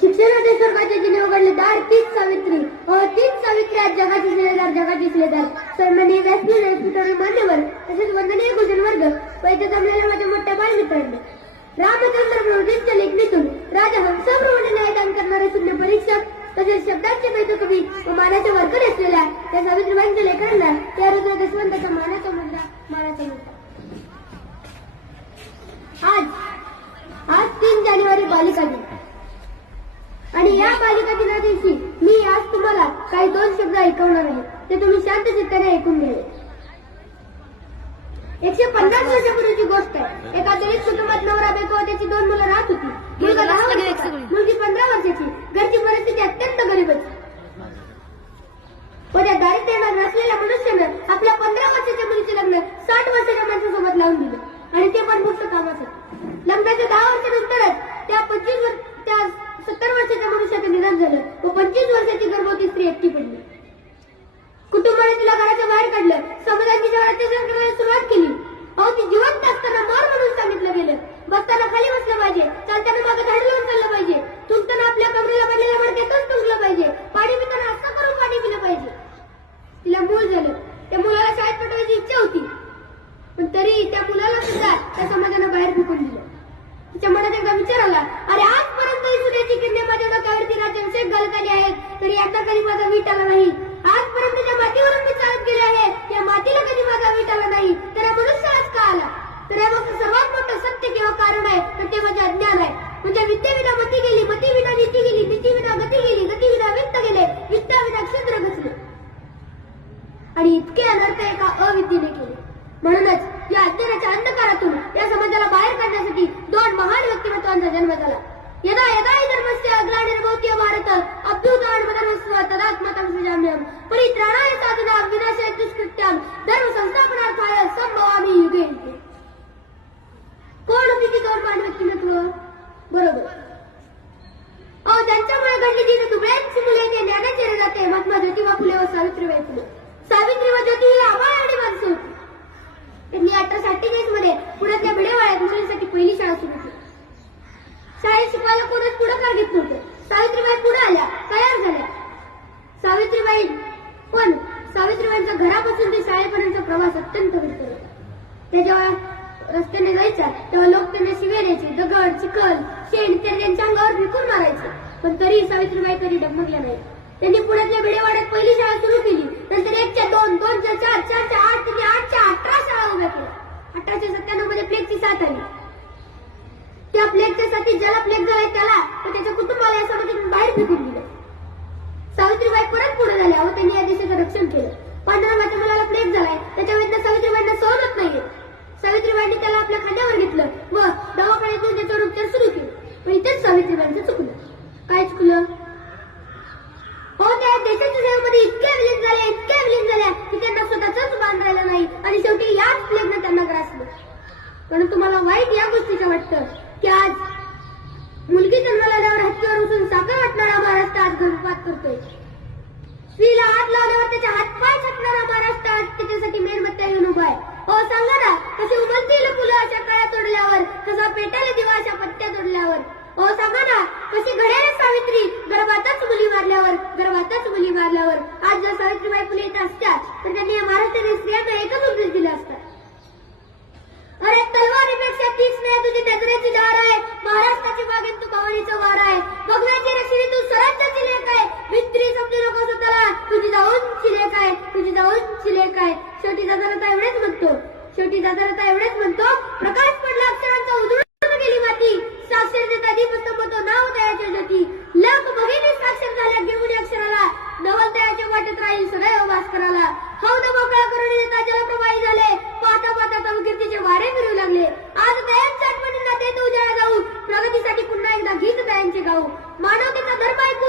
शिक्षणाचे स्वर्गाचे जिने उघडले दार तीच सावित्री आज जगाची शिलेदार जगाची शिलेदार सन्माननीय व्यासपीठावर मान्यवर तसेच वंदनीय गुजर वर्ग व इथे जमलेल्या माझ्या मोठ्या बालमित्रांनी रामचंद्र प्रभूंच्या लेखणीतून राजा हंसाप्रमाणे न्यायदान करणारे शून्य परीक्षक तसेच शब्दांचे पैतकवी व मानाचे वरकरी असलेल्या त्या सावित्रीबाईंच्या लेखनाला त्या हृदय दशवंताचा मानाचा मुद्दा आज 3 जानेवारी बालिका दिन आणि या बालिका दिना दिवशी मी आज तुम्हाला काही 2 शब्द ऐकवणार आहे ते तुम्ही शांत चित्ताने ऐकून घ्यावे. 150 वर्षापूर्वीची गोष्ट आहे. एका दलित कुटुंबात नवरा बायको व त्याची 2 मुलं राहत होती. मुलगा 10 वर्षाचा, मुलगी 15 वर्षाची. घरची परिस्थिती अत्यंत गरीब होती. पण त्या दारिद्र्याला नसलेल्या मनुष्यानं आपल्या 15 वर्षाच्या मुलीचे लग्न 60 वर्षाच्या माणसासोबत लावून दिलं आणि ते पण फक्त कामासाठी. लग्नाच्या 10 वर्षानंतरच त्या 70 वर्षाच्या मनुष्याचं निधन झालं व 25 वर्षाची गर्भवती स्त्री एकटी पडली. कुटुंबाने तिला घराच्या बाहेर काढलं. समाजाची अत्याचार करायला सुरुवात केली. अहो ती जिवंत असताना मर म्हणून सांगितलं गेलं. बसताना खाली बसलं पाहिजे, चालताना मागे झाड लावून चाललं पाहिजे, तुंकताना आपल्या कमरेला पडलेल्या मडक्यातच तुंकलं पाहिजे, पाणी पिताना असं करून पाणी पिलं पाहिजे. तिला मूल झालं. त्या मुलाला शाळेत पाठवायची इच्छा होती पण तरी त्या मुलाला सुद्धा त्या समाजानं बाहेर फेकून दिलं. तिच्या मनात एकदा विचार आला, अरे आजपर्यंत सूर्याची किरणे माझ्या डोक्यावरती राज्याभिषेक घालत आली आहेत तरी आता कधी माझा वीट आला नाही. आजपर्यंत ज्या मातीवरून मी चालत गेले आहे त्या मातीला कधी माझा वीट आला नाही तर या मनुष्यालाच का आला? तर यामागचं सर्वात मोठं सत्य किंवा कारण आहे तर ते म्हणजे अज्ञान आहे. म्हणजे विद्येविना मती गेली, मतीविना नीती गेली, नीतीविना गती गेली, गतीविना वित्त गेले, वित्ताविना क्षुद्र घसले आणि इतके अनर्थ एका अविद्येने केले. म्हणूनच या अज्ञानाच्या अंधकारातून या समाजाला बाहेर काढण्यासाठी 2 महान व्यक्तिमत्वांचा जन्म झाला. यदा यदा धर्मस्य ग्लानिर्भूत्य भारत अभ्युत्थानमधर्मस्व तदात्मतं सृजाम्यहं परित्राणाय साधूनां विनाशाय दुष्कृत्यां धर्म संस्थापनार्थाय संभवामि युगे युगे. कोण होती ती 2 महान व्यक्तिमत्व? बरोबर, अहो त्यांच्यामुळे घडली जी दुबळ्यांची मुले ते ज्ञानाचे जाते महात्मा ज्योतिबा फुले व सावित्रीबाई फुले. सावित्री व ज्योती ही आभाळ आणि माणसं होती. त्यांनी 1847 मध्ये पुण्यातल्या भिडेवाड्यात मुलींसाठी पहिली शाळा सुरू केली. शाळेत शिकवायला कोणच पुढाकार घेत नव्हतं. सावित्रीबाई पुढे आल्या, तयार झाल्या. सावित्रीबाई पण सावित्रीबाईंच्या घरापासून ते शाळेपर्यंतचा प्रवास अत्यंत कठीण होता. त्या जेव्हा रस्त्याने जायच्या तेव्हा लोक त्यांना शिव्या द्यायचे, दगड चिखल शेण इत्यादी त्यांच्या अंगावर फेकून मारायचे पण तरी सावित्रीबाई कधी डगमगल्या नाही. त्यांनी पुण्यातल्या भिडेवाड्यात पहिली शाळा सुरू केली. नंतर 1च्या 2, 2च्या 4, 4च्या 8, त्यांनी 8च्या 18 शाळा उभ्या केल्या. 1897 मध्ये प्लेगची साथ आली. त्या प्लेगच्या साथीत ज्याला प्लेग झालाय त्याला व त्याच्या कुटुंबाला या समाजातून बाहेर फेकून दिलं. सावित्रीबाई परत पुढे झाल्या व त्यांनी या देशाचं रक्षण केलं. पांडुरंगाच्या मुलाला प्लेग झालाय त्याच्या वेदना सावित्रीबाईंना सहन होत नाहीये. सावित्रीबाईंनी त्याला आपल्या खांद्यावर घेतलं व दवाखान्यातून त्याच्यावर उपचार सुरू केले. पण इथेच सावित्रीबाईंचं चुकलं. काय चुकलं? हो त्या देशाच्या सेवेमध्ये इतक्या विलीन झाल्या की त्यांना स्वतःच बांध राहिलं नाही आणि शेवटी याच प्लेगनं त्यांना ग्रासलं. परंतु मला वाईट या गोष्टीचं वाटतं की आज मुलगी जन्माला आल्यावर हत्तीवर उचलून साखर वाटणारा महाराष्ट्र आज गर्भपात करतोय. स्त्रीला हात लावल्यावर त्याच्या हातपाय छाटणारा महाराष्ट्र आज त्याच्यासाठी मेणबत्त्या येऊन उभा आहे. हो सांगा ना, कशी उमलतील फुलं अशा काळ्या तोडल्यावर, कसा पेटायला दिवा अशा पत्त्या तोडल्यावर. हो सांगा ना, कशी घड्याळ सावित्री गर्भातच मुली मारल्यावर. आज जर सावित्रीबाई फुले येत असत्या तर त्यांनी या महाराष्ट्रातील स्त्रियांना एकच उपदेश दिला असता. अरे तलवारीपेक्षा तीच नाही तुझी नजरेची धार आहे, महाराष्ट्राची बागेत तू भवानीचं वार आहे, भगव्याची रशिदी तू स्वराज्याची लेख आहे, भित्री समजू नको स्वतःला तुझी जाऊनची लेख आहे. शेवटी दादारता एवढेच म्हणतो प्रकाश पडला अक्षरांचा उजळून गेली माती, साक्षरतेचा दीपस्तंभ तो नाव दयाच्या ज्योती, लाख भगिनी साक्षर झाल्या घेऊन अक्षराला, नवल दयाच्या वाटेत राहील सदैव भास्कराला. हौद मोकळा करून येता जलप्रवाही झाले, पाहता पाहता तवकीर्तीचे वारे फिरू लागले. आज दयांच्या आठवणींना देत उजाळा जाऊ, प्रगतीसाठी पुन्हा एकदा गीत दयांचे गाऊ. मानवतेचा धर्म ऐकू